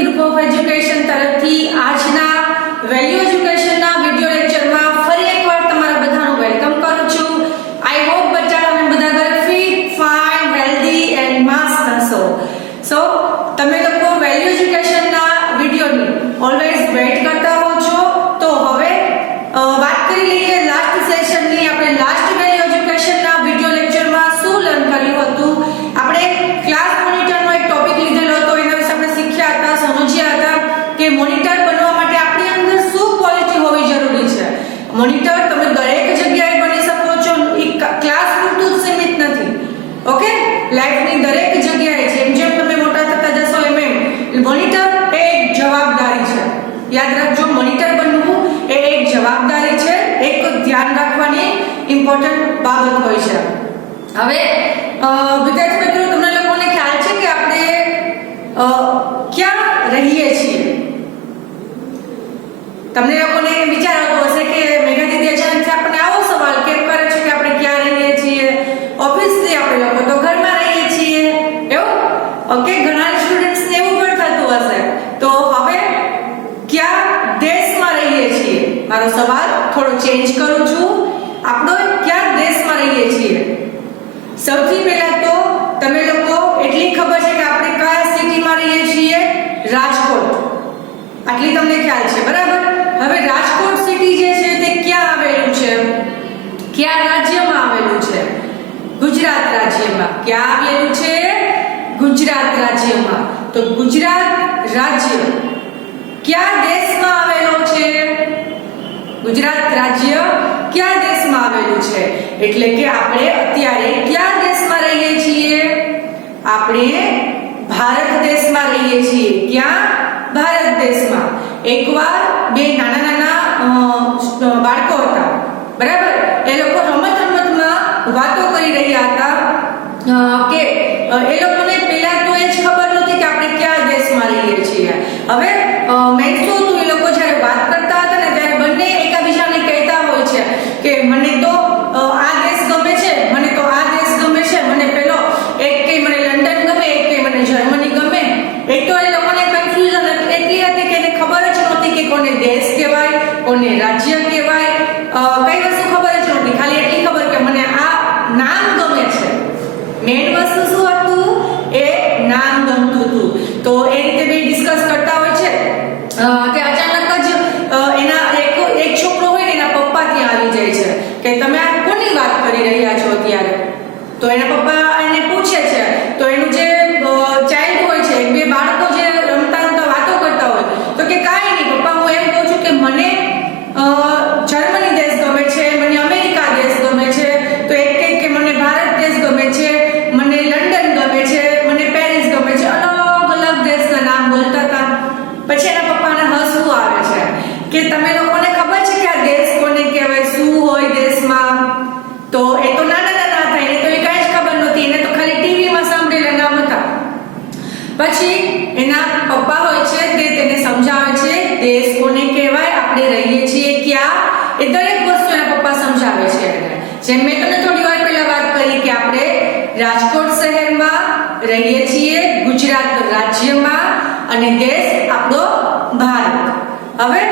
Group of education તરફથી આજના value એજ્યુકેશનના video લેક્ચરમાં ફરી એકવાર તમારા બધાનું વેલકમ કરું છું. આઈ હોપ બચ્ચા તમે બધા ઘરે ફિટ, ફાઇન, હેલ્ધી એન્ડ મસ્ત હશો. સો તમે લોકો વેલ્યુ એજ્યુકેશનના વિડિયોની ઓલવેઝ વેઇટ કરતા હો છો. તો હવે વાત કરી લઈએ લાસ્ટ સેશનની. આપણે લાસ્ટ વેલ્યુ એજ્યુકેશનના વિડિયો લેક્ચરમાં શું લર્ન કર્યું હતું? આપણે ક્લાસ મોનિટરનો એક ટોપિક લીધેલો હતો. એના વિશે આપણે શીખ્યા હતા, સમજ્યા હતા કે મોનિટર બનવા માટે આપણી અંદર શું ક્વોલિટી હોવી જરૂરી છે. મોનિટર તમે દરેક જગ્યાએ બની શકો છો, ક્લાસ પૂરતું સીમિત નથી. ઓકે, લાઈફની દરેક જગ્યાએ જેમ જેમ તમે મોટા થતા જશો એમ મોનિટર એ એક જવાબદારી છે. યાદ રાખજો, મોનિટર બનવું એ એક જવાબદારી છે, એક ધ્યાન રાખવાની ઇમ્પોર્ટન્ટ બાબત હોય છે. હવે વિદ્યાર્થી મિત્રો, તમને લોકોને ખ્યાલ છે કે આપણે ક્યાં રહીએ છીએ? તમને લોકોને વિચાર આવતો હશે કે મેઘા દીદી અચાનક આપણને આવો સવાલ કેમ કરે છે કે આપણે ક્યાં રહીએ છીએ? ઓબ્વિયસલી આપણે લોકો તો ઘરમાં રહીએ છીએ, એવું? ઓકે, ઘણા સ્ટુડન્ટ્સને એવું પણ થતું હશે. તો હવે ક્યાં દેશમાં રહીએ છીએ? મારો સવાલ થોડો ચેન્જ કરું છું. આપણો ક્યાં દેશમાં રહીએ છીએ? સૌથી પહેલા તો તમે લોકો એટલી ખબર છે કે આપણે કયા સિટીમાં રહીએ છીએ? રાજકોટ. આટલી તમને ખ્યાલ છે, બરાબર? હવે રાજકોટ સિટી જે છે તે ક્યાં આવેલું છે? કયા રાજ્યમાં આવેલું છે? ગુજરાત રાજ્યમાં. ક્યાં આવેલું છે? ગુજરાત રાજ્યમાં. તો ગુજરાત રાજ્ય કયા દેશમાં આવેલો છે? ગુજરાત રાજ્ય કયા દેશમાં આવેલું છે? એટલે કે આપણે અત્યારે કયા દેશમાં રહીએ છીએ? આપણે ભારત દેશમાં રહીએ છીએ. ક્યાં? ભારત દેશમાં. એકવાર બે નાના બાળકો હતા, બરાબર? એ લોકો રમતમાં વાતો કરી રહ્યા હતા કે એ લોકોને પહેલા તો એ જ ખબર નહોતી કે આપણે કયા દેશમાં રહીએ છીએ. હવે મેં શું હતું, એ લોકો જ્યારે વાત કરતા હતા ને ત્યારે બંને એકબીજાને કહેતા હોય છે કે મને તો આ દેશ ગમે છે, મને તો આ દેશ ગમે છે, મને પેલો એક કે મને લંડન ગમે, એક કે મને જર્મની ગમે. એક તો એ લોકોને કન્ફ્યુઝન એટલી હતી કે એને ખબર જ નહોતી કે કોને દેશ કહેવાય, કોને રાજ્ય કહેવાય, કઈ વસ્તુ ખબર જ નહોતી. ખાલી એટલી ખબર કે મને આ નામ ગમે છે. મેઇન વસ્તુ શું હતું? એ નામ ગમતું હતું. તો એ રીતે બે ડિસ્કસ કરતા હોય છે કે અચાનક જ એના એક છોકરો હોય ને એના પપ્પા ત્યાં આવી જાય છે કે તમે આ કોની વાત કરી રહ્યા છો અત્યારે? તો એના પપ્પા એને પૂછે છે. તો એનું જે ચાઇલ્ડ હોય છે, બે બાળકો જે રમતા વાતો કરતા હોય, તો કે કાંઈ નહીં પપ્પા, હું એમ કહું છું કે મને જર્મની દેશ ગમે છે, મને અમેરિકા દેશ ગમે છે. તો એક કે મને ભારત દેશ ગમે છે, મને લંડન ગમે છે, મને પેરિસ ગમે છે. અલગ અલગ દેશના નામ બોલતા હતા. પછી એના પપ્પાને હસવું આવે છે કે તમે લોકોને ખબર છે કે આ દેશ કોને કહેવાય, શું હોય દેશમાં? તો એ તો નાના હતા, એને તો એ કાંઈ જ ખબર નહોતી. એને તો ખાલી ટીવીમાં સાંભળેલા નામ હતા. પછી એના પપ્પા હોય છે તે તેને સમજાવે છે દેશ કોને કહેવાય, આપણે રહીએ છીએ ક્યાં, એ દરેક વસ્તુ એના પપ્પા સમજાવે છે એને. જેમ મેં તમને થોડી વાર પહેલા વાત કરી કે આપણે રાજકોટ શહેરમાં રહીએ છીએ, ગુજરાત રાજ્યમાં, અને દેશ આપણો ભારત. હવે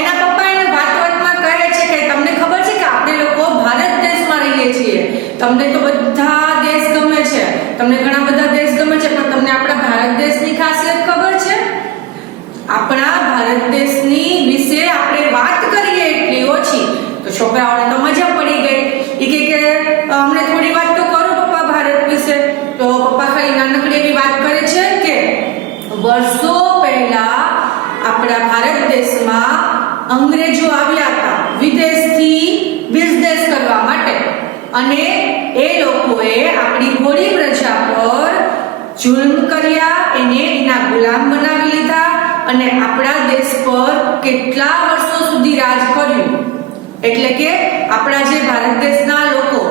એના પપ્પા એને વાતમાં કહે છે કે તમને ખબર છે કે આપણે લોકો ભારત દેશમાં રહીએ છીએ. તમને તો બધા દેશ ગમે છે, તમને ઘણા બધા દેશ ગમે છે, પણ તમને આપણા ભારત દેશની ખાસિયત ખબર છે? આપણા ભારત દેશની વિશે આપણે વાત કરીએ એટલી ઓછી. તો છોકરાઓને તો મજા પડી ગઈ. એ કે અમને થોડી વાત તો કરો પપ્પા ભારત વિશે. તો પપ્પા ખાલી નાનકડી એવી વાત કરે છે કે વર્ષો પહેલા આપણા ભારત દેશમાં અંગ્રેજો આવ્યા હતા વિદેશથી બિઝનેસ કરવા માટે, અને એ લોકોએ આપણી ભોળી પ્રજા પર જુલ્મ કર્યા, એને એના ગુલામ બનાવી લીધા, અને આપણા દેશ પર કેટલા વર્ષો સુધી રાજ કર્યું. એટલે કે આપણા જે ભારત દેશના લોકો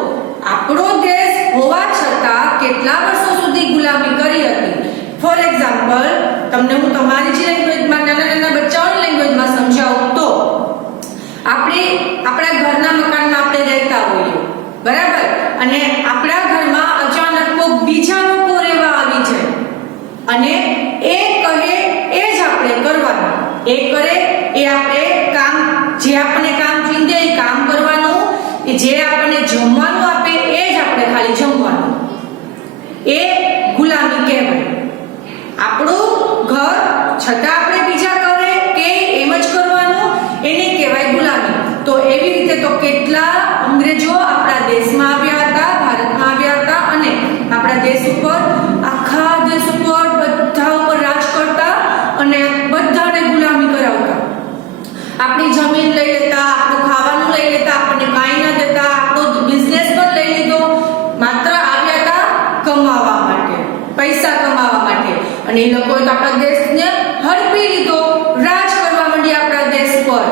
આપણો દેશ હોવા છતાં કેટલા વર્ષો સુધી ગુલામી કરી હતી. ફોર એક્ઝામ્પલ, તમને હું તમારી જ લેંગ્વેજમાં, નાના બચ્ચાઓની લેંગ્વેજમાં સમજાવું તો આપણા ઘરના મકાનમાં આપણે રહેતા હોઈએ, બરાબર? અને આપણા ઘરમાં અચાનક કોઈ બીજા લોકો રહેવા આવી જાય અને એ કહે એ કરે એ આપણે કામ, જે આપણને કામ ચીંધે એ કામ કરવાનું, એ જે આપણને જમવાનું આપે એ જ આપણે ખાલી જમવાનું, એ ગુલામી કહેવાય. આપણું ઘર છતાં આપણે બીજા કરે કે એમ જ કરવાનું, એને કહેવાય ગુલામી. તો એવી રીતે તો કેટલા અંગ્રેજો આપણા દેશમાં આવ્યા હતા, ભારતમાં આવ્યા હતા અને આપણા દેશ ઉપર, આખા દેશ ઉપર બધા ઉપર રાજ કરતા અને બધાને ગુલામી કરાવતા. આપણી જમીન લઈ લેતા, આપણું ખાવાનું લઈ લેતા, આપણને કાંઈ ન દેતા, આપણો બિઝનેસ પણ લઈ લીધો. માત્ર આવ્યા હતા કમાવા માટે, પૈસા કમાવા માટે. અને એ લોકોએ તો આપણા દેશને હડપી લીધો, રાજ કરવા માંડ્યા આપણા દેશ પર.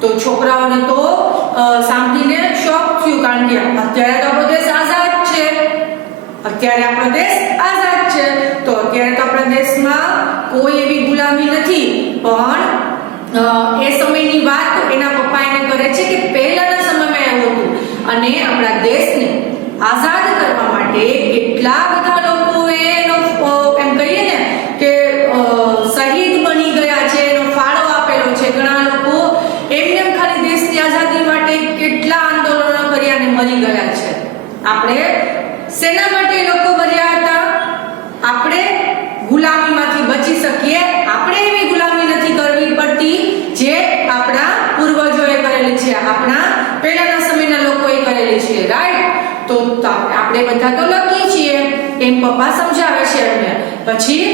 તો છોકરાઓને તો સાંભળીને શોક થયું, કારણ કે અત્યારે તો આપણો દેશ આઝાદ છે, અત્યારે આપણો દેશ આઝાદ છે. તો અત્યારે તો આપણા દેશમાં કોઈ એવી ગુલામી નથી. પણ એ સમયની વાત એના પપ્પા એને કરે છે કે પહેલાના સમયમાં એવું હતું. અને આપણા દેશને આઝાદ કરવા માટે કેટલા બધા લોકોએ એનો એમ કહીએ ને કે શહીદ બની ગયા છે, એનો ફાળો આપેલો છે. ઘણા લોકો એમને ખાલી દેશની આઝાદી માટે કેટલા આંદોલનો કર્યા અને મરી ગયા છે. આપણે શેના માટે એ લોકો મર્યા હતા? આપણે ગુલામીમાંથી બચી શકીએ. આપણે એવી ગુલામી નથી કરવી પડતી જે આપણા પૂર્વજોએ કરેલી છે, આપણા પહેલાના સમયના લોકોએ કરેલી છે. રાઈટ? તો આપણે બધા તો લકી છીએ એમ પપ્પા સમજાવે છે એમને. પછી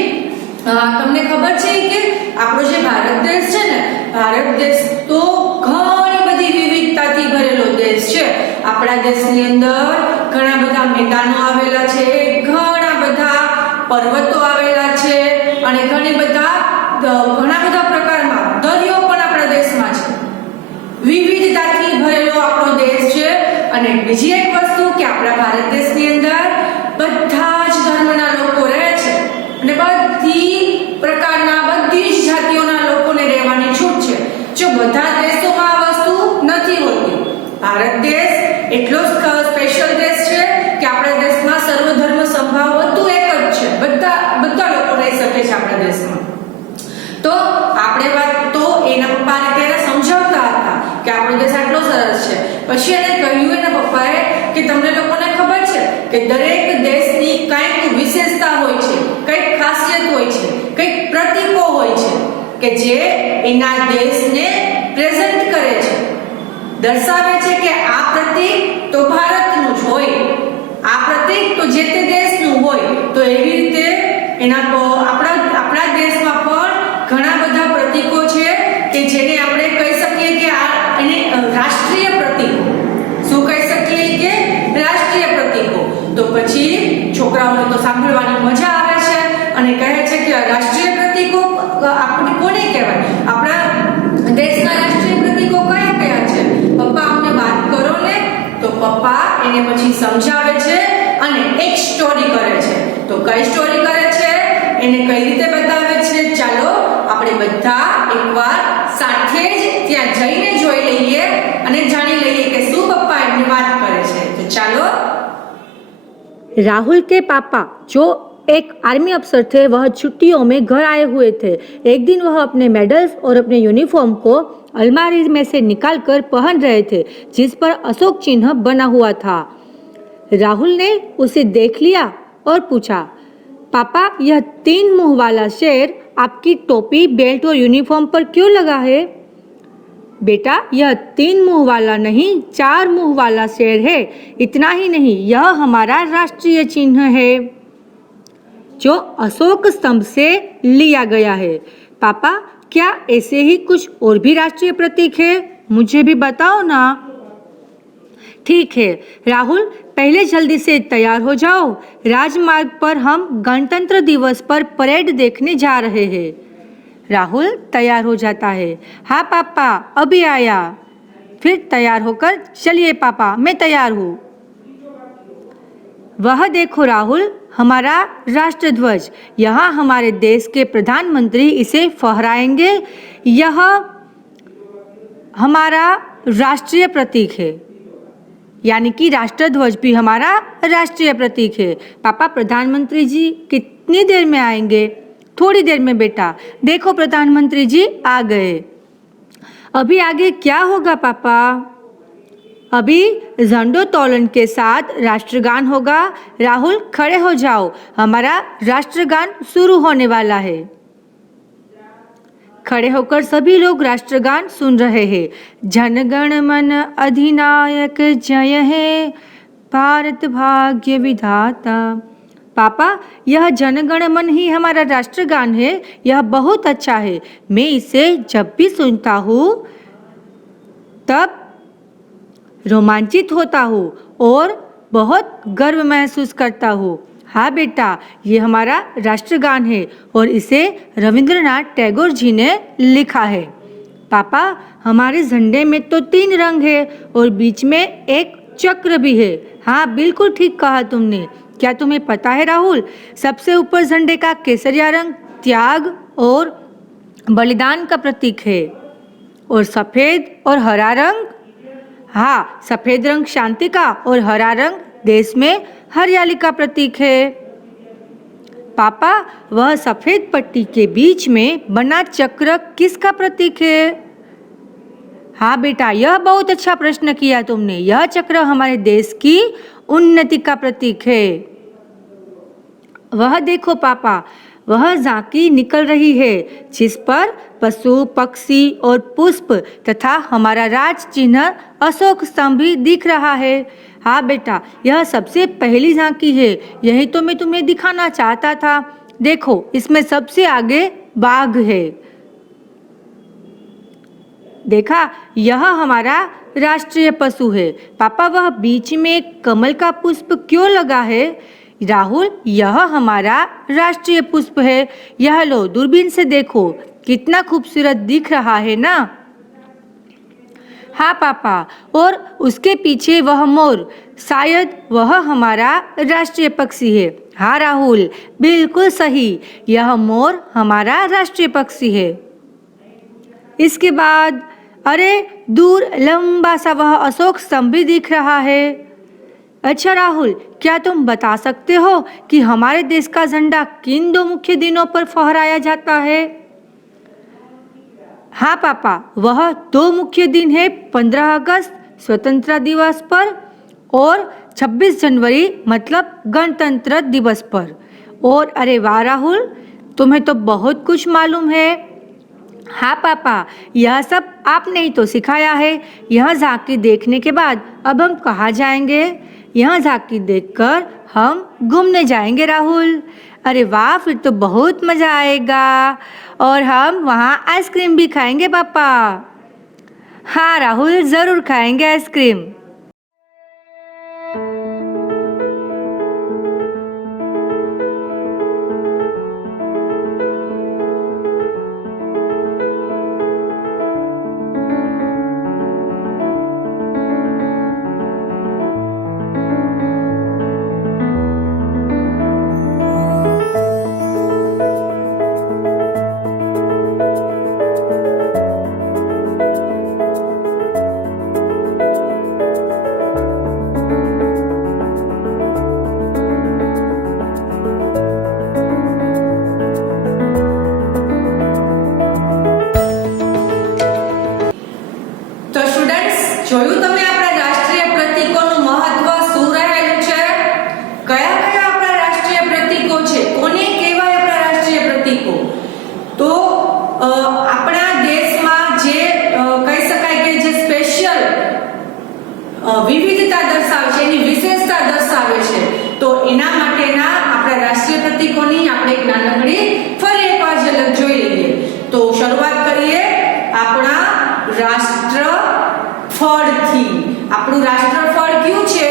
તમને ખબર છે કે આપણો જે ભારત દેશ છે ને, ભારત દેશ તો ઘણી બધી વિવિધતાથી ભરેલો દેશ છે. આપણા દેશની અંદર ઘણા બધા મેદાનો આવેલા છે, ઘણા બધા પર્વતો આવેલા છે અને ઘણા બધા પ્રકારમાં દરિયો પણ આપણા દેશમાં છે. વિવિધતાથી ભરેલો આપણો દેશ છે. અને બીજી એક વસ્તુ કે આપણા ભારત દેશની અંદર બધા જ ધર્મના લોકો રહે છે અને બધી પ્રકારના, બધી જ જાતિઓના લોકોને રહેવાની છૂટ છે. જો બધા દેશોમાં આ વસ્તુ નથી હોતી. ભારત દેશ એટલો સ્પેશિયલ દેશ છે કે આપણા દેશમાં સર્વધર્મ સંભાવ બધું એક જ છે. બધા લોકો રહી શકે છે આપણા દેશમાં. તો આપણે વાત તો એના પપ્પાને ત્યારે સમજાવતા હતા કે આપણો દેશ આટલો સરસ છે. પછી એને કહ્યું એના પપ્પાએ કે તમને લોકોને ખબર છે કે દરેક દેશની કંઈક વિશેષતા હોય છે, કંઈક ખાસિયત હોય છે, કંઈક પ્રતીકો હોય છે કે જે એના દેશને પ્રેઝન્ટ કરે છે, દર્શાવે છે કે આ પ્રતીક તો ભારતનું જ હોય, આ પ્રતીક તો જે તે દેશનું હોય. તો એવી રીતે આપણા દેશમાં પણ ઘણા બધા પ્રતીકો છે કે જેને આપણે કહી શકીએ કે એને રાષ્ટ્રીય પ્રતીકો. શું કહી શકીએ કે રાષ્ટ્રીય પ્રતીકો. તો પછી છોકરાઓને તો સાંભળવાની મજા આવે છે અને કહે છે કે રાષ્ટ્રીય પ્રતીકો આપણે કોને કહેવાય? આપણા દેશના રાષ્ટ્રીય પ્રતીકો કયા કયા છે? પપ્પા અમને વાત કરો ને. તો પપ્પા એને પછી સમજાવે છે અને એક સ્ટોરી કરે છે. તો કઈ સ્ટોરી કરે છે, એને કઈ રીતે બતાવે છે, ચાલો આપણે બધા એકવાર સાથે જ ત્યાં જઈને જોઈ લઈએ અને જાણી લઈએ કે શું પપ્પા એમની વાત કરે છે. તો ચાલો. राहुल के पापा जो एक आर्मी अफसर थे वह छुट्टियों में घर आए हुए थे. एक दिन वह अपने मेडल्स और अपने यूनिफॉर्म को अलमारी में से निकालकर पहन रहे थे जिस पर अशोक चिन्ह बना हुआ था. राहुल ने उसे देख लिया और पूछा, पापा यह 3 मुंह वाला शेर आपकी टोपी, बेल्ट और यूनिफॉर्म पर क्यों लगा है? बेटा यह 3 मुंह वाला नहीं 4 मुंह वाला शेर है. इतना ही नहीं, यह हमारा राष्ट्रीय चिन्ह है जो अशोक स्तंभ से लिया गया है. पापा क्या ऐसे ही कुछ और भी राष्ट्रीय प्रतीक है? मुझे भी बताओ ना. ठीक है राहुल, पहले जल्दी से तैयार हो जाओ. राजमार्ग पर हम गणतंत्र दिवस पर परेड देखने जा रहे हैं. राहुल तैयार हो जाता है. हाँ पापा अभी आया. फिर तैयार होकर चलिए पापा मैं तैयार हूँ. वह देखो राहुल, हमारा राष्ट्रध्वज. यहाँ हमारे देश के प्रधानमंत्री इसे फहराएंगे. यह हमारा राष्ट्रीय प्रतीक है. यानी कि राष्ट्रध्वज भी हमारा राष्ट्रीय प्रतीक है. पापा प्रधानमंत्री जी कितनी देर में आएंगे? थोड़ी देर में बेटा। देखो प्रधानमंत्री जी आ गए। अभी आगे क्या होगा पापा? अभी झंडोत्तोलन के साथ राष्ट्रगान होगा। राहुल खड़े हो जाओ, हमारा राष्ट्रगान शुरू होने वाला है। खड़े होकर सभी लोग राष्ट्रगान सुन रहे हैं। जन गण मन अधिनायक जय हे, भारत भाग्य विधाता। पापा, यह जनगण मन ही हमारा राष्ट्रगान है। यह बहुत अच्छा है। मैं इसे जब भी सुनता हूँ तब रोमांचित होता हूँ और बहुत गर्व महसूस करता हूँ। हाँ बेटा, ये हमारा राष्ट्रगान है और इसे रविंद्रनाथ टैगोर जी ने लिखा है। पापा, हमारे झंडे में तो 3 रंग है और बीच में एक चक्र भी है। हाँ, बिल्कुल ठीक कहा तुमने। क्या तुम्हें पता है राहुल, सबसे ऊपर झंडे का केसरिया रंग त्याग और बलिदान का प्रतीक है और सफेद और हरा रंग, हाँ, सफेद रंग शांति का और हरा रंग देश में हरियाली का प्रतीक है। पापा, वह सफेद पट्टी के बीच में बना चक्र किसका प्रतीक है? हाँ बेटा, यह बहुत अच्छा प्रश्न किया तुमने। यह चक्र हमारे देश की उन्नति का प्रतीक है। वह देखो पापा, वह झांकी निकल रही है जिस पर पशु, पक्षी और पुष्प तथा हमारा राज चिन्ह अशोक स्तंभ भी दिख रहा है। हाँ बेटा, यह सबसे पहली झांकी है। यही तो मैं तुम्हें दिखाना चाहता था। देखो, इसमें सबसे आगे बाघ है। देखा, यह हमारा राष्ट्रीय पशु है। पापा, वह बीच में कमल का पुष्प क्यों लगा है? राहुल, यह हमारा राष्ट्रीय पुष्प है। यह लो, दूरबीन से देखो, कितना खूबसूरत दिख रहा है ना? हाँ पापा, और उसके पीछे वह मोर, शायद वह हमारा राष्ट्रीय पक्षी है। हाँ राहुल, बिल्कुल सही, यह मोर हमारा राष्ट्रीय पक्षी है। इसके बाद अरे दूर लंबा सा वह अशोक स्तंभ भी दिख रहा है। अच्छा राहुल, क्या तुम बता सकते हो कि हमारे देश का झंडा किन 2 मुख्य दिनों पर फहराया जाता है? हाँ पापा, वह 2 मुख्य दिन है, 15 अगस्त स्वतंत्रता दिवस पर और 26 जनवरी मतलब गणतंत्र दिवस पर। और अरे वाह राहुल, तुम्हें तो बहुत कुछ मालूम है। हाँ पापा, यह सब आपने ही तो सिखाया है। यह झांकी देखने के बाद अब हम कहाँ जाएंगे? यह झांकी देखकर हम घूमने जाएंगे राहुल। अरे वाह, फिर तो बहुत मज़ा आएगा और हम वहाँ आइसक्रीम भी खाएंगे पापा। हाँ राहुल, ज़रूर खाएंगे आइसक्रीम। જોયું તમે આપણા રાષ્ટ્રીય પ્રતીકોનું મહત્વ શું રહેલું છે? કયા કયા આપણા રાષ્ટ્રીય પ્રતીકો છે? કોને કહેવાય આપણા રાષ્ટ્રીય પ્રતીકો? તો આપણા દેશમાં જે કહી શકાય કે જે સ્પેશિયલ વિવિધતા દર્શાવે છે, એની વિશેષતા દર્શાવે છે, તો એના માટેના આપણા રાષ્ટ્રીય પ્રતીકોની આપણે એક નાનકડી ફરી એકવાર ઝલક જોઈ લઈએ. તો શરૂઆત કરીએ આપણા રાષ્ટ્ર ફળથી. આપણું રાષ્ટ્રફળ કયું છે?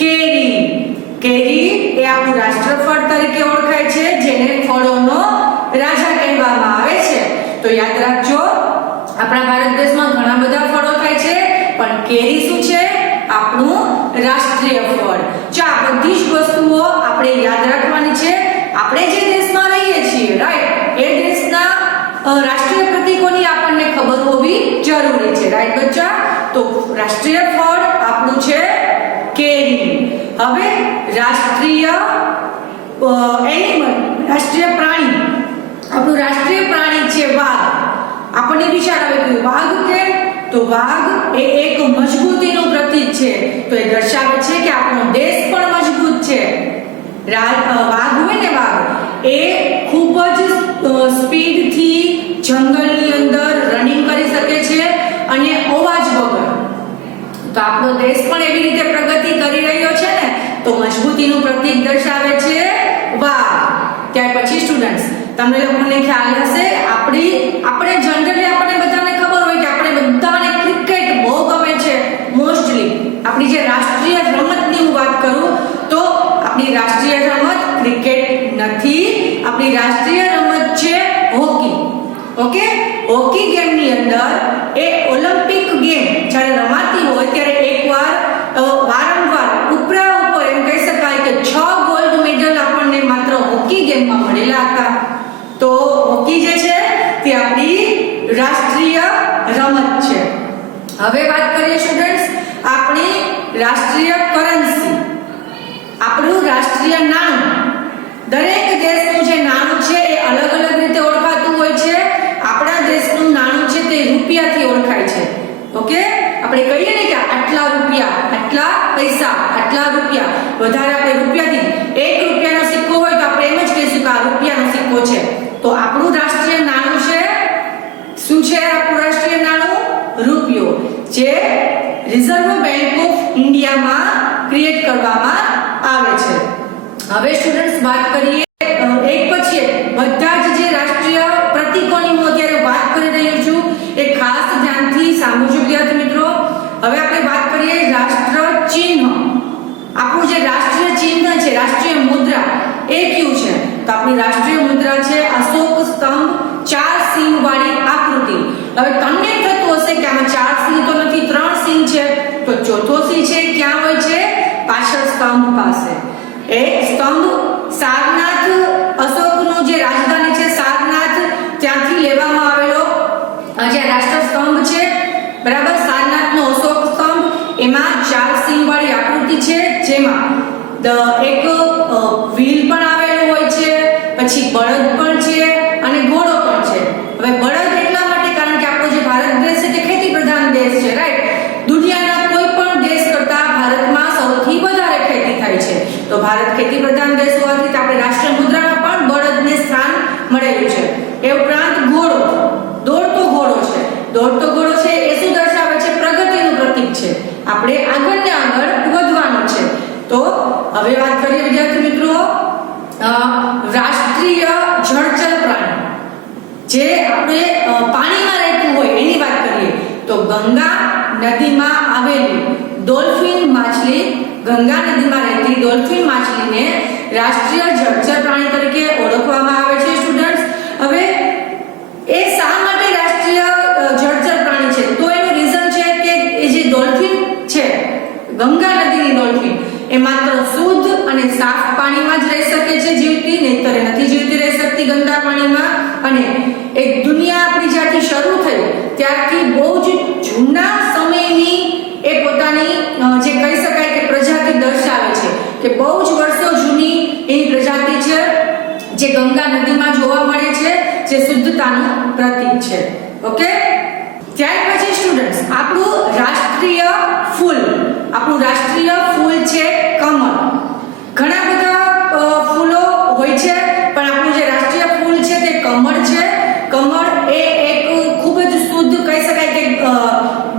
કેરી. કેરી એ આપણું રાષ્ટ્રફળ તરીકે ઓળખાય છે, જેને ફળોનો રાજા કહેવામાં આવે છે. તો યાદ રાખજો, આપણા ભારત દેશમાં ઘણા બધા ફળો થાય છે, પણ કેરી શું છે? આપણું રાષ્ટ્રીય ફળ. જો આ બધી જ વસ્તુઓ આપણે યાદ રાખવાની છે. આપણે જે દેશમાં રહીએ છીએ, રાઈટ, એ દેશના રાષ્ટ્રીય પ્રતીકોની આપણને ખબર હોવી જરૂરી છે, રાઈટ બચ્ચા? તો રાષ્ટ્રીય ફળ આપણું છે કેરી. હવે રાષ્ટ્રીય એનિમલ, રાષ્ટ્રીય પ્રાણી આપણું રાષ્ટ્રીય પ્રાણી છે વાઘ. આપણને વિચાર આવે કે વાઘ કેમ? તો વાઘ એ એક મજબૂતીનું પ્રતીક છે. તો એ દર્શાવે છે કે આપણો દેશ પણ મજબૂત છે. વાઘ હોય ને, વાઘ એ ખૂબ જ સ્પીડથી જંગલની અંદર રનિંગ કરી શકે છે અને અવાજ વગર. તો આપણો દેશ પણ એવી રીતે પ્રગતિ કરી રહ્યો છે ને, તો મજબૂતીનું પ્રતીક દર્શાવે છે વાઘ. ત્યાર પછી સ્ટુડન્ટ્સ, તમને લોકોને ખ્યાલ હશે, આપણે જનરલી આપણને બધાને ખબર હોય કે આપણે બધાને ક્રિકેટ બહુ ગમે છે મોસ્ટલી. આપણી જે રાષ્ટ્રીય રમતની હું વાત કરું તો આપણી રાષ્ટ્રીય રમત ક્રિકેટ નથી. આપણી રાષ્ટ્રીય રમત છે હોકી. ઓકે, હોકી ગેમની અંદર એ ઓલિમ્પિક ગેમ જ્યારે રમાતી હોય ત્યારે વારંવાર ઉપરા ઉપર એમ કહી શકાય કે 6 ગોલ્ડ મેડલ આપણને માત્ર હોકી ગેમમાં મળેલા હતા. તો હોકી જે છે તે આપણી રાષ્ટ્રીય રમત છે. હવે વાત કરીએ સ્ટુડન્ટ્સ આપણી રાષ્ટ્રીય કરન્સી, આપણું રાષ્ટ્રીય નાણું. દરેક દેશનું જે નાણું છે એ અલગ અલગ રીતે ઓળખાતું હોય છે. આપણા દેશનું નાણું છે તે રૂપિયાથી ઓળખાય છે. ઓકે, આપણે કહીએ ને કે આટલા રૂપિયા, આટલા પૈસા, આટલા રૂપિયા, વધારે આપણે રૂપિયાથી, 1 રૂપિયાનો સિક્કો હોય તો આપણે એમ જ કહીશું કે આ રૂપિયાનો સિક્કો છે. તો આપણું રાષ્ટ્રીય નાણું છે શું છે? આપણું રાષ્ટ્રીય નાણું રૂપિયો, જે રિઝર્વ બેંક ઓફ ઇન્ડિયામાં ક્રિએટ કરવામાં આવે છે. હવે સ્ટુડન્ટ્સ વાત કરીએ એક પછી એક બધા જ જે રાષ્ટ્રીય પ્રતીકોની હું અત્યારે વાત કરી રહ્યો છું એ ખાસ ધ્યાનથી સાંભળજો વિદ્યાર્થી મિત્રો. હવે આપણે વાત કરીએ રાષ્ટ્ર ચિહ્ન. આપણું જે રાષ્ટ્રીય ચિહ્ન છે, રાષ્ટ્રીય મુદ્રા એ કયું છે? તો આપણી રાષ્ટ્રીય મુદ્રા છે અશોક સ્તંભ 4 સિંહ વાળી આકૃતિ. હવે તમને થતું હશે કે આમાં 4 સિંહ તો નથી, 3 સિંહ છે. તો ચોથો સિંહ છે ક્યાં હોય છે? પાછળ સ્તંભ પાસે. એ સ્તંભ સારનાથ, અશોકનું જે રાજધાની છે સારનાથ, ત્યાંથી લેવામાં આવેલો જે રાષ્ટ્ર સ્તંભ છે, બરાબર, સારનાથનો અશોક સ્તંભ, એમાં 4 સિંહ વાળી આકૃતિ છે, જેમાં એક વ્હીલ પણ આવેલું હોય છે, પછી બળદ પણ છે અને ઘોડો પણ છે. હવે બળદ એટલા માટે કારણ કે આપણો જે ભારત દેશ છે તે ખેતી પ્રધાન દેશ છે, રાઈટ? દુનિયાના કોઈ પણ દેશ કરતા ભારતમાં સૌથી વધારે ખેતી થાય છે. તો ભારત ખેતી પ્રધાન દેશ હોવાથી આપણે રાષ્ટ્રીય મુદ્રામાં પણ બળદને સ્થાન મળેલું છે. એ ઉપરાંત ઘોડો, દોડતો ઘોડો છે. દોડતો ઘોડો છે એ શું દર્શાવે છે? પ્રગતિનું પ્રતીક છે. આપણે આગળ ને આગળ વધવાનું છે. તો હવે વાત કરીએ વિદ્યાર્થી મિત્રો રાષ્ટ્રીય જળચર પ્રાણી, જે આપણે પાણીમાં રહેતું હોય એની વાત કરીએ તો ગંગા નદીમાં આવેલી ડોલ્ફિન માછલી, ગંગા નદીમાં રહેતી ડોલ્ફિન માછલીને રાષ્ટ્રીય જળચર પ્રાણી તરીકે ઓળખવામાં આવે છે સ્ટુડન્ટ્સ. હવે એ શા માટે રાષ્ટ્રીય જળચર પ્રાણી છે? તો એનું રીઝન છે કે એ જે ડોલ્ફિન છે, ગંગા નદીની ડોલ્ફિન, એ માત્ર શુદ્ધ અને સાફ પાણીમાં જ રહી શકે છે જીવતી, નહીંતર નથી જીવતી રહી શકતી ગંદા પાણીમાં. અને એ દુનિયા આપણી જ્યારથી શરૂ થઈ ત્યારથી બહુ જ જૂના સમયની એ પોતાની જે કહી શકાય કે પ્રજાતિ દર્શાવે છે કે બહુ જ વર્ષો જૂની એની પ્રજાતિ છે જે ગંગા નદીમાં જોવા મળે છે, જે શુદ્ધતાનું પ્રતીક છે. ઓકે, ત્યાર પછી સ્ટુડન્ટ્સ આપણું રાષ્ટ્રીય ફૂલ, આપણું રાષ્ટ્રીય ફૂલ છે કમળ. ઘણા બધા ફૂલો હોય છે પણ આપણું જે રાષ્ટ્રીય ફૂલ છે તે કમળ છે. કમળ એ એક ખૂબ જ શુદ્ધ કહી શકાય કે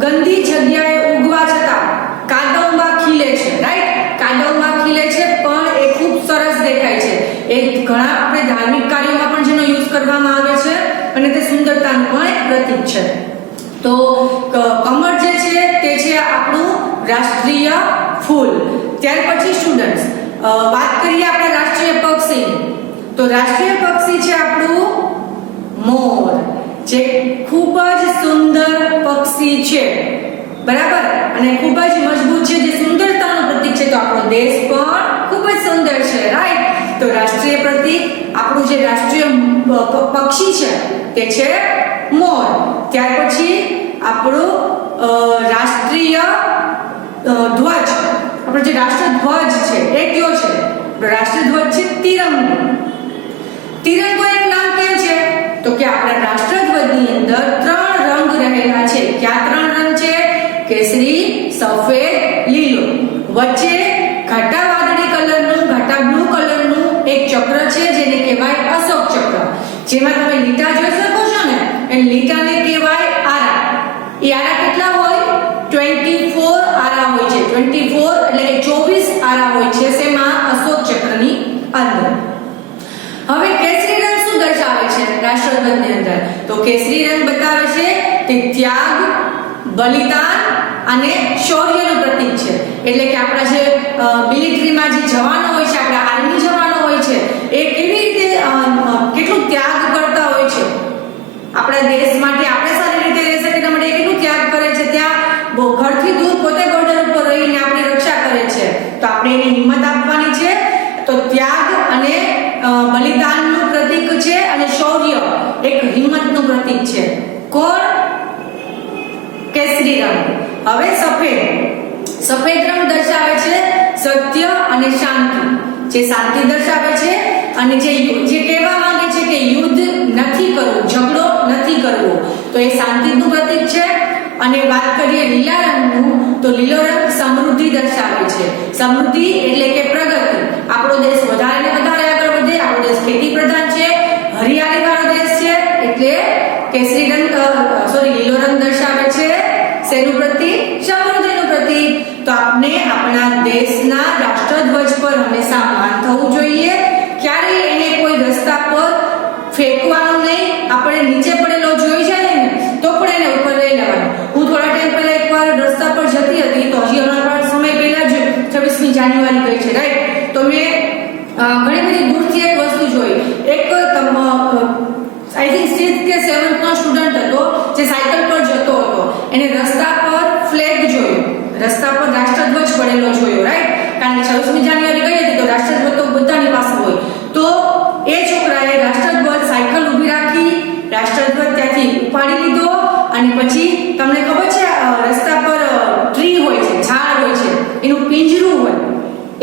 ગંદી જગ્યાએ ઉગવા છતાં કાદવમાં ખીલે છે, રાઈટ? કાદવમાં ખીલે છે પણ એ ખૂબ સરસ દેખાય છે. એ ઘણા આપણે ધાર્મિક કાર્યોમાં પણ જેનો યુઝ કરવામાં આવે છે અને તે સુંદરતાનું પણ એક પ્રતીક છે. તો કમળ જે છે તે છે આપણું રાષ્ટ્રીય ફૂલ. ત્યાર પછી સ્ટુડન્ટ્સ વાત કરીએ આપણા રાષ્ટ્રીય પક્ષી. તો રાષ્ટ્રીય પક્ષી છે આપણું મોર, જે ખૂબ જ સુંદર પક્ષી છે, બરાબર, અને ખૂબ જ મજબૂત છે, જે સુંદરતાનું પ્રતીક છે. તો આપણો દેશ પણ ખૂબ જ સુંદર છે, રાઈટ? તો રાષ્ટ્રીય પ્રતીક આપણું જે રાષ્ટ્રીય પક્ષી છે તે છે મોર. ત્યાર પછી આપણું રાષ્ટ્રીય ધ્વજ, આપણો જે રાષ્ટ્રધ્વજ છે એ કયો છે? રાષ્ટ્રધ્વજ છે તિરંગો. તિરંગો એનું નામ કેમ છે? જેમાં તમે લીટા જોઈ શકો છો ને, એ લીટાને કહેવાય આરા. એ આરા કેટલા હોય? 24 આરા હોય છે. 24 એટલે કે 24 આરા હોય છે શેમાં? અશોક ચક્રની અંદર. હવે કેસરી રંગ શું દર્શાવે છે રાષ્ટ્રધ્વજની અંદર? તો કેસરી રંગ બતાવે છે તે ત્યાગ, બલિદાન અને શૌર્યનું પ્રતીક છે. એટલે કે આપણા જે મિલિટરીમાં જે જવાનો હોય છે, આપણા આર્મી જવાનો હોય છે, એ કેવી રીતે કેટલું ત્યાગ કરતા હોય છે આપણા દેશ માટે, આપણે સારી રીતે રહી શકીએ એટલા માટે કેટલું ત્યાગ કરે છે. ત્યાં ઘરથી દૂર પોતે બોર્ડર ઉપર રહીને આપણી રક્ષા કરે છે. તો આપણે એને હિંમત આપવાની છે. તો ત્યાગ અને બલિદાનનું પ્રતીક છે અને શૌર્ય એક હિંમતનું પ્રતીક છે. કોણ? કેસરી રંગ. હવે સફેદ રંગ દર્શાવે છે સત્ય અને શાંતિ. જે શાંતિ દર્શાવે છે અને જે કહેવા માંગે છે કે યુદ્ધ નથી કરવું, ઝઘડો નથી કરવો, તો એ શાંતિનું પ્રતીક છે. અને વાત કરીએ લીલા રંગનું, તો લીલો રંગ સમૃદ્ધિ દર્શાવે છે. સમૃદ્ધિ એટલે કે પ્રગતિ. આપણો દેશ વધારે ને વધારે આગળ વધે. આપણો દેશ ખેતી પ્રધાન છે, હરિયાળી વાળો દેશ છે. એટલે કેસરી રંગ લીલો રંગ દર્શાવે છે શેનું પ્રતીક? સમૃદ્ધિનું પ્રતીક. તો આપણે આપણા દેશના રાષ્ટ્રધ્વજ પર હંમેશા માન થવું જોઈએ. ક્યારેય એને કોઈ રસ્તા પર ફેંકવાનું નહીં. આપણે નીચે પડેલો જોઈ જાય ને તો પણ એને ઉપર લઈ લેવાનો. હું થોડા ટાઈમ પહેલા એકવાર રસ્તા પર જતી હતી, તો હજી હમણાં સમય પહેલા જ 26મી જાન્યુઆરી ગઈ છે, રાઈટ? તો મેં ઘણી બધી દૂરથી એક વસ્તુ જોઈ. એક આઈ થિંક 6th કે 7th નો સ્ટુડન્ટ હતો જે સાયકલ પર જતો હતો. એને રસ્તા પર ફ્લેગ જોયો, રસ્તા પર રાષ્ટ્રધ્વજ પડેલો જોયો, રાઈટ? કારણ કે 26મી જાન્યુઆરી ગઈ હતી તો રાષ્ટ્રધ્વજ તો બધાની પાસે હોય. તો એ છોકરાએ રાષ્ટ્રધ્વજ સાયકલ ઊભી રાખી, રાષ્ટ્રધ્વજ ત્યાંથી ઉપાડી લીધો અને પછી તમને ખબર છે રસ્તા પર ટ્રી હોય છે, ઝાડ હોય છે, એનું પિંજરું હોય,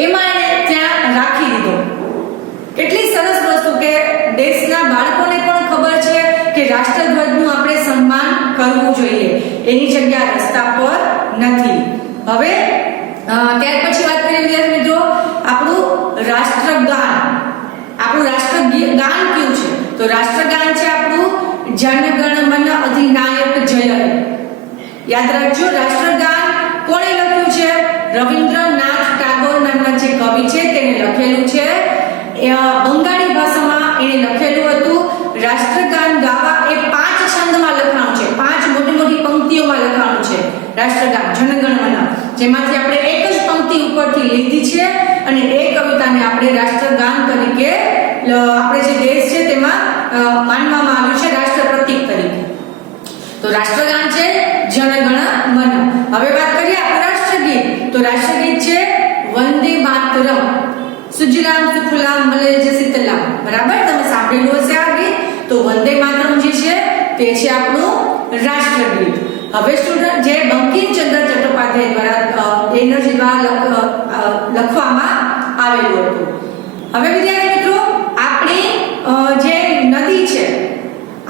એમાં એને ત્યાં રાખી દીધો. કેટલી સરસ વસ્તુ કે દેશના બાળકોને પણ ખબર છે કે રાષ્ટ્રધ્વજનું આપણે સન્માન કરવું જોઈએ. એની જગ્યા રસ્તા પર નથી. હવે ત્યાર પછી વાત કરીએ વિદ્યાર્થી મિત્રો આપણું રાષ્ટ્રગાન. આપણું રાષ્ટ્રગાન કયું છે? તો રાષ્ટ્રગાન છે આપણું જન ગણ મન અધિનાયક જય હે. યાદ રાખજો, રાષ્ટ્રગાન કોણે લખ્યું છે? રવિન્દ્રનાથ ટાગોર નામના જે કવિ છે તેને લખેલું છે. બંગાળી ભાષામાં એને લખેલું હતું. રાષ્ટ્રગાન ગાવા એ 5 છંદમાં લખાણું છે. 5 મોટી મોટી પંક્તિઓમાં લખાણું છે રાષ્ટ્રગાન જનગણ મન, જેમાંથી આપણે એક જ પંક્તિ ઉપરથી લીધી છે અને એ કવિતાને આપણે રાષ્ટ્રગાન તરીકે આપણે જે દેશ છે તેમાં માનવામાં આવ્યું છે રાષ્ટ્ર પ્રતીક તરીકે. તો રાષ્ટ્રગાન છે જનગણ મન. હવે વાત કરીએ આપણું રાષ્ટ્રગીત. તો રાષ્ટ્રગીત છે વંદે માતરમ, સુજલામ સુફલામ મલયજ શીતલામ. બરાબર, તમે સાંભળેલું હશે આ ગીત. તો વંદે માતરમ જે છે તે છે આપણું રાષ્ટ્રગીત. હવે સ્ટુડન્ટ જે બંકિમચંદ્ર ચટ્ટોપાધ્યાય દ્વારા એનર્જી દ્વારા લખવામાં આવેલું હતું. હવે વિદ્યાર્થી મિત્રો આપણી જે નદી છે,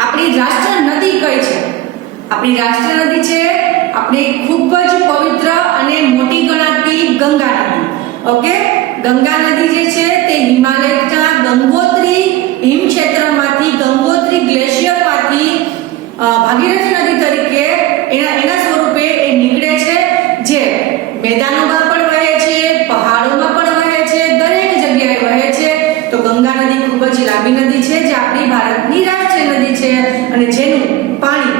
આપણી રાષ્ટ્ર નદી કઈ છે? આપણી રાષ્ટ્ર નદી છે આપણી ખૂબ જ પવિત્ર અને મોટી ગણાતી ગંગા નદી. ઓકે, ગંગા નદી જે છે તે હિમાલયના ગંગોત્રી હિમ ક્ષેત્રમાંથી, ગંગોત્રી ગ્લેશિયરમાંથી ભાગીરથી નદી તરીકે એના સ્વરૂપે એ નીકળે છે, જે મેદાનોમાં પણ વહે છે, પહાડોમાં પણ વહે છે, દરેક જગ્યાએ વહે છે. તો ગંગા નદી ખૂબ જ લાંબી નદી છે જે આપણી ભારતની રાષ્ટ્રીય નદી છે અને જેનું પાણી,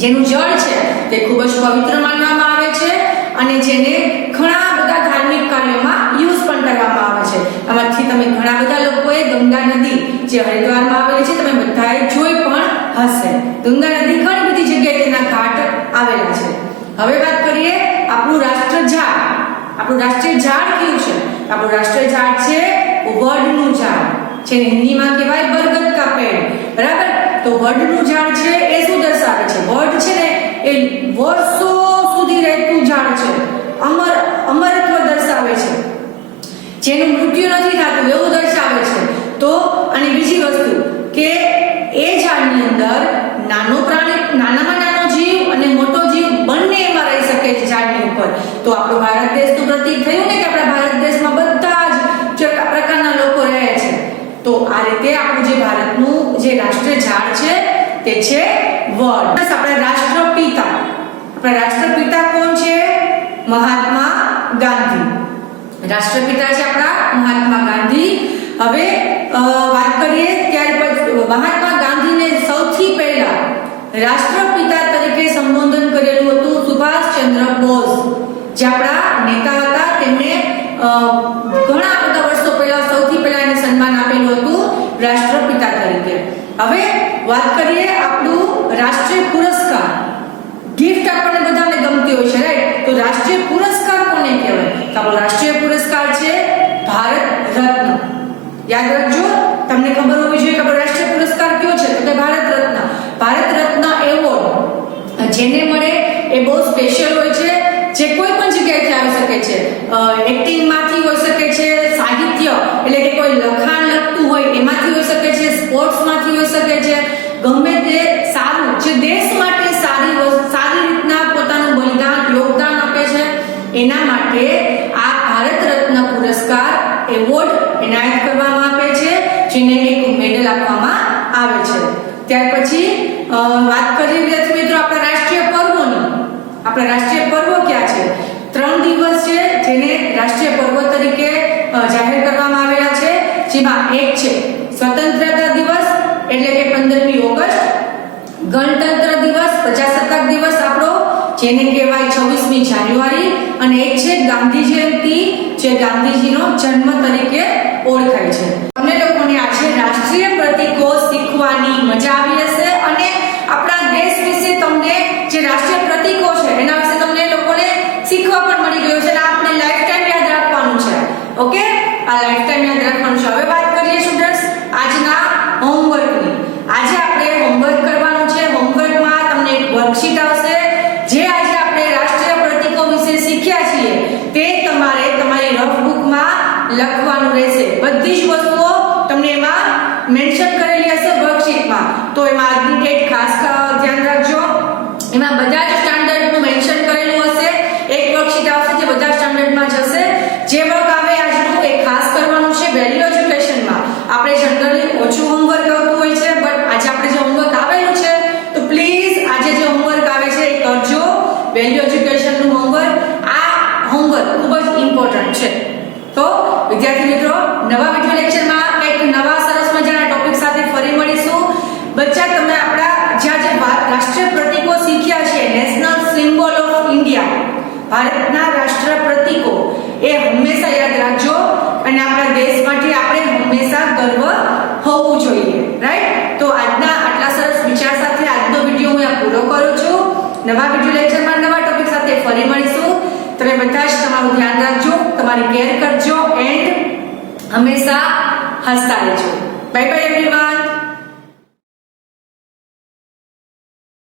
જેનું જળ છે તે ખૂબ જ પવિત્ર માનવામાં આવે છે અને જેને ઘણા બધા ધાર્મિક કાર્યોમાં યુઝ પણ કરવામાં આવે છે. આમાંથી તમે ઘણા બધા લોકોએ ગંગા નદી જે હરિદ્વારમાં આવેલી છે તમે બધાએ જોઈ પણ હશે. ગંગા નદી ઘણી બધી જગ્યાએ તેના ઘાટ આવેલા છે. હવે વાત કરીએ આપણું રાષ્ટ્ર ઝાડ. આપણું રાષ્ટ્રીય ઝાડ કયું છે? આપણું રાષ્ટ્રીય ઝાડ છે વડનું ઝાડ, જેને હિન્દીમાં કહેવાય બરગદ કા પેડ. બરાબર, તો વડનું ઝાડ છે એ શું દર્શાવે છે? વડ છે ને એ વર્ષો સુધી રહેતું ઝાડ છે, અમરત્વ દર્શાવે છે, જેનું મૃત્યુ નથી થતું એવું દર્શાવે છે. તો અને બીજી વસ્તુ કે એ ઝાડની અંદર નાનામાં નાનો જીવ અને મોટો જીવ બંને એમાં રહી શકે છે ઝાડની ઉપર. તો આપણું ભારત દેશનું પ્રતીક થયું ને કે આપણા ભારત દેશમાં બધા જ પ્રકારના લોકો રહે છે. તો આ રીતે આપણું જે ભારતનું જે રાષ્ટ્રીય ઝાડ છે તે છે વડ. બસ આપણા રાષ્ટ્રપિતા, આપણા રાષ્ટ્રપિતા કોણ છે? મહાત્મા ગાંધી. રાષ્ટ્રપિતા છે આપણા મહાત્મા ગાંધી. હવે વાત કરીએ ત્યાર પછી મહાત્મા ગાંધીને સૌથી પહેલા રાષ્ટ્રપિતા તરીકે સંબોધન કરેલું હતું સુભાષચંદ્ર બોઝ, જે આપણા નેતા હતા. તેમને ઘણા બધા વર્ષો પહેલા સૌથી પહેલા એને સન્માન આપેલું હતું રાષ્ટ્રપિતા તરીકે. હવે વાત કરીએ આપણું રાષ્ટ્રીય પુરસ્કાર. ગિફ્ટ આપણને બધાને ગમતી હોય છે, રાઈટ? તો રાષ્ટ્રીય પુરસ્કાર કોને કહેવાય? તો આપણો રાષ્ટ્રીય પુરસ્કાર છે ભારત રત્ન. યાદ રાખજો, તમને ખબર હોવી જોઈએ કે આપણો રાષ્ટ્રીય પુરસ્કાર કયો છે? તો કે ભારત રત્ન. ભારત રત્ન એવોર્ડ જેને મળે એ બહુ સ્પેશિયલ હોય છે, જે કોઈ પણ જગ્યાએથી આવી શકે છે. એક્ટિંગ માંથી હોઈ શકે છે, સાહિત્ય એટલે કે કોઈ લખાણ લખતું હોય એમાંથી હોઈ શકે છે, સ્પોર્ટ્સ માંથી હોઈ શકે છે. ગમે તે સારું જે દેશ માટે સારી રીતના પોતાનું બલિદાન યોગદાન આપે છે એના માટે આ ભારત રત્ન પુરસ્કાર એવોર્ડ એનાયત કરવામાં આવે છે, જેને એક મેડલ આપવામાં આવે છે. ત્યાર પછી વાત કરી રહ્યા મિત્રો આપણા રાષ્ટ્રીય પર્વોની. આપણા રાષ્ટ્રીય પર્વ ક્યાં છે? 3 દિવસ છે જેને રાષ્ટ્રીય પર્વ તરીકે જાહેર કરવામાં આવેલા છે, જેમાં એક છે સ્વતંત્રતા દિવસ એટલે કે 15મી ઓગસ્ટ, ગણતંત્ર દિવસ પ્રજાસત્તાક દિવસ આપણો જેને કહેવાય 26મી જાન્યુઆરી, અને એક છે ગાંધી જયંતિ જે ગાંધીજીનો જન્મ તરીકે ઓળખાય છે. તમને લોકોને આજે રાષ્ટ્રીય પ્રતીકો શીખવાની મજા આવી હશે અને આપણા દેશ વિશે તમને જે રાષ્ટ્રીય પ્રતીકો છે એના વિશે તમને લોકોને શીખવા પણ મળી ગયું છે અને આપણે લાઈફ ટાઈમ યાદ રાખવાનું છે. ઓકે, આ લાઈફ ટાઈમ યાદ રાખવાનું છે. હવે વાત કરીએ સ્ટુડન્ટ્સ આજના હોમવર્કની. આજે આપણે હોમવર્ક કરવાનું છે. હોમવર્કમાં તમને એક વર્કશીટ આવશે, જે આજે આપણે રાષ્ટ્રીય પ્રતીકો વિશે શીખ્યા છીએ તે તમારે તમારી રફ બુકમાં લખવાનું રહેશે. બધી જ વસ્તુઓ તમને એમાં મેન્શન કરેલી હશે વર્કશીટમાં. તો એમાં આજની ડેટ ખાસ ધ્યાન રાખજો. એમાં બધા જ સ્ટાન્ડર્ડનું મેન્શન કરેલું હશે. એક વર્કશીટ આવશે જે બધા સ્ટાન્ડર્ડમાં જશે. જે વર્ક આવે આજનું એ ખાસ કરવાનું છે. વેલ્યુ એજ્યુકેશનમાં આપણે જનરલી ઓછું હોમવર્ક આવતું હોય છે, બટ આજે આપણે જે હોમવર્ક આવેલું છે તો પ્લીઝ આજે જે હોમવર્ક આવે છે એ કરજો. વેલ્યુ એજ્યુકેશનનું હોમવર્ક, આ હોમવર્ક ખૂબ જ ઇમ્પોર્ટન્ટ છે. તો વિદ્યાર્થી મિત્રો, નવા વિડિયો લેક્ચરમાં એક નવા સરસ મજાના ટોપિક સાથે ફરી મળીશું. બચ્ચા, તમે આપણા જ્યાં જે રાષ્ટ્રીય પ્રતીકો શીખ્યા છે, નેશનલ સિમ્બોલ ઓફ ઇન્ડિયા, ભારતના રાષ્ટ્ર પ્રતીકો, એ હંમેશા યાદ રાખજો અને આપણા દેશ માટે આપણે હંમેશા ગર્વ હોવું જોઈએ, રાઈટ? તો આજના આટલા સરસ વિચાર સાથે આજનો વિડિયો હું અહીંયા પૂરો કરું છું. નવા વિડિયો લેક્ચરમાં નવા ટોપિક સાથે ફરી મળીશું. તમે બધા જ તમારું ધ્યાન રાખજો, તમારી કેર કરજો એન્ડ હંમેશા હસતા રહેજો. Bye bye everyone.